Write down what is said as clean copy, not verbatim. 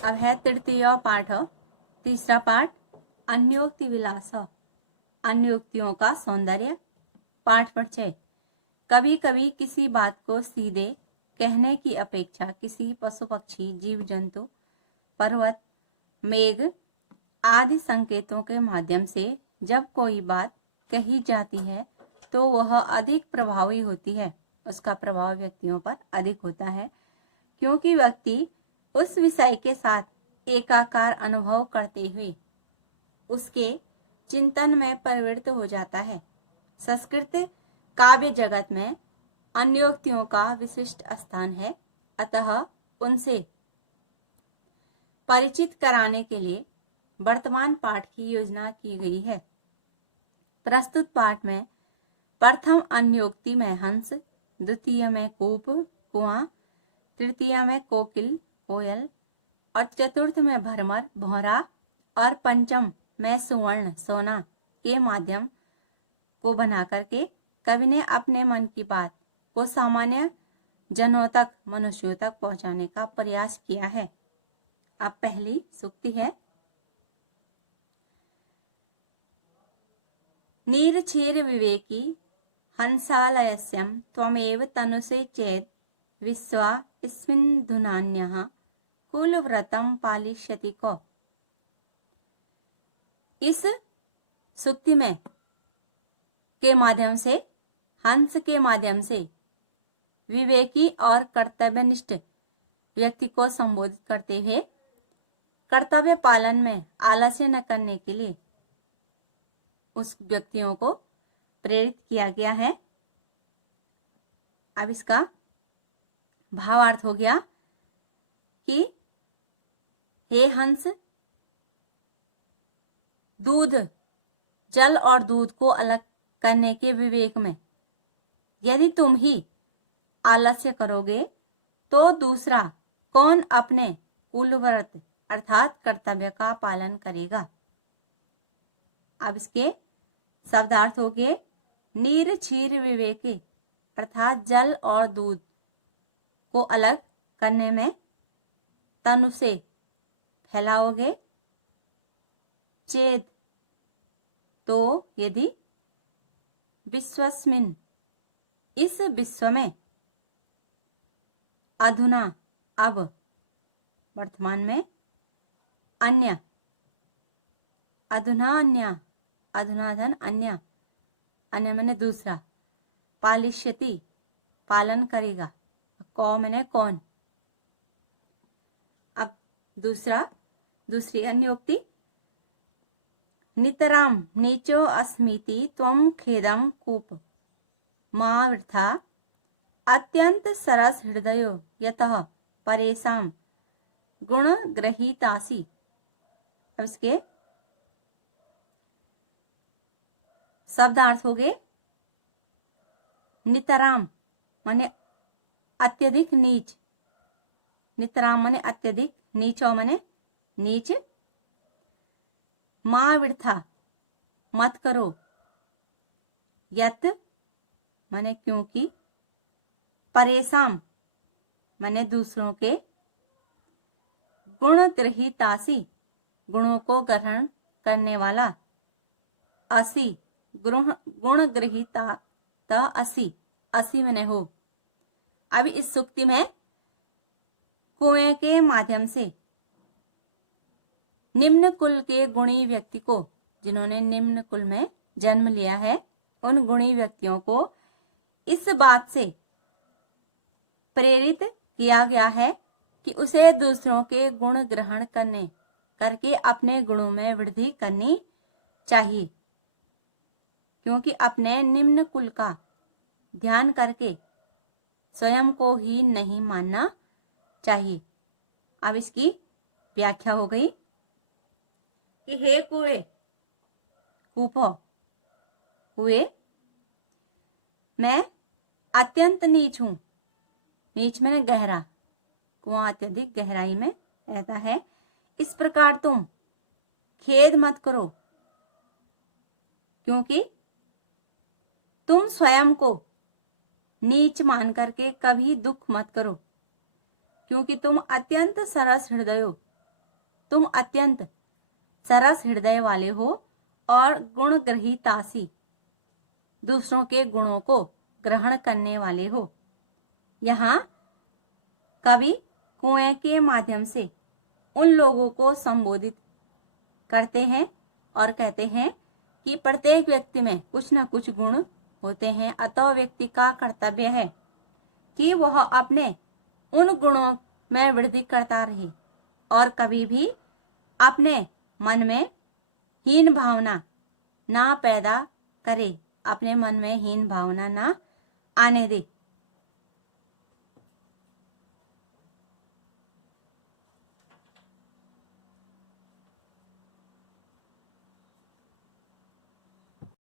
अब है तृतीय पाठ, तीसरा पाठ अन्योक्ति विलास, अन्योक्तियों का सौंदर्य। पाठ परिचय। कभी कभी किसी बात को सीधे कहने की अपेक्षा किसी पशु पक्षी जीव जंतु पर्वत मेघ आदि संकेतों के माध्यम से जब कोई बात कही जाती है तो वह अधिक प्रभावी होती है, उसका प्रभाव व्यक्तियों पर अधिक होता है, क्योंकि व्यक्ति उस विषय के साथ एकाकार अनुभव करते हुए उसके चिंतन में प्रवृत्त हो जाता है। संस्कृत काव्य जगत में अन्योक्तियों का विशिष्ट स्थान है, अतः उनसे परिचित कराने के लिए वर्तमान पाठ की योजना की गई है। प्रस्तुत पाठ में प्रथम अन्योक्ति में हंस, द्वितीय में कूप कुआं, तृतीय में कोकिल कोयल और चतुर्थ में भरमर भौरा और पंचम में सुवर्ण सोना के माध्यम को बना करके कवि ने अपने मन की बात को सामान्य जनों तक, मनुष्यों तक पहुंचाने का प्रयास किया है। अब पहली सूक्ति है, नीरक्षीर विवेकी हंसालयस्यं त्वमेव तनुषे चेत् विश्वा स्मिन्धुनान्यः कुलव्रतं पालिष्यति को। इस सूक्ति में के माध्यम से हंस के माध्यम से विवेकी और कर्तव्यनिष्ठ व्यक्ति को संबोधित करते हुए कर्तव्य पालन में आलस्य न करने के लिए उस व्यक्तियों को प्रेरित किया गया है। अब इसका भावार्थ हो गया कि हे हंस, दूध जल और दूध को अलग करने के विवेक में यदि तुम ही आलस्य करोगे तो दूसरा कौन अपने कुलव्रत अर्थात कर्तव्य का पालन करेगा। अब इसके शब्दार्थ हो गए, नीर क्षीर विवेकी अर्थात जल और दूध को अलग करने में तनु से फैलाओगे, चेत तो यदि विश्वस्मिन इस विश्व में, अधुना अब वर्तमान में, अन्य अधुना अन्य अधुनाधन अन्य अन्य मैंने दूसरा, पालिष्यति पालन करेगा, कौ मैंने कौन। अब दूसरी अन्योक्ति, नितराम नीचो अस्मीति त्वं खेदम कूप मा वृथा अत्यंत सरस हृदयो यतः परेशान गुण ग्रहीतासी। अब इसके शब्दार्थ हो गए, नितराम माने अत्यधिक नीच, नितराम माने अत्यधिक, नीचो माने नीच, मां वृथा मत करो, यत माने क्योंकि, परेशान माने दूसरों के, गुण ग्रहीतासी गुणों को ग्रहण करने वाला, असी गुण ग्रहीता असी असी मैंने हो। अभी इस सूक्ति में कुएं के माध्यम से निम्न कुल के गुणी व्यक्ति को, जिन्होंने निम्न कुल में जन्म लिया है, उन गुणी व्यक्तियों को इस बात से प्रेरित किया गया है कि उसे दूसरों के गुण ग्रहण करके अपने गुणों में वृद्धि करनी चाहिए, क्योंकि अपने निम्न कुल का ध्यान करके स्वयं को ही नहीं मानना चाहिए। अब इसकी व्याख्या हो गई कि हे कुएं, कूपो कुएं, मैं अत्यंत नीच हूं, नीच मैंने गहरा, कुआं अत्यधिक गहराई में रहता है, इस प्रकार तुम खेद मत करो, क्योंकि तुम स्वयं को नीच मान करके कभी दुख मत करो, क्योंकि तुम अत्यंत सरस हृदय हो, तुम अत्यंत सरस हृदय वाले हो और गुणग्रहीतासी, दूसरों के गुणों को ग्रहण करने वाले हो। यहाँ कवि कुएं के माध्यम से उन लोगों को संबोधित करते हैं और कहते हैं कि प्रत्येक व्यक्ति में कुछ न कुछ गुण होते हैं, अतः व्यक्ति का कर्तव्य है कि वह अपने उन गुणों में वृद्धि करता रहे और कभी भी अपने मन में हीन भावना ना पैदा करे, अपने मन में हीन भावना ना आने दे।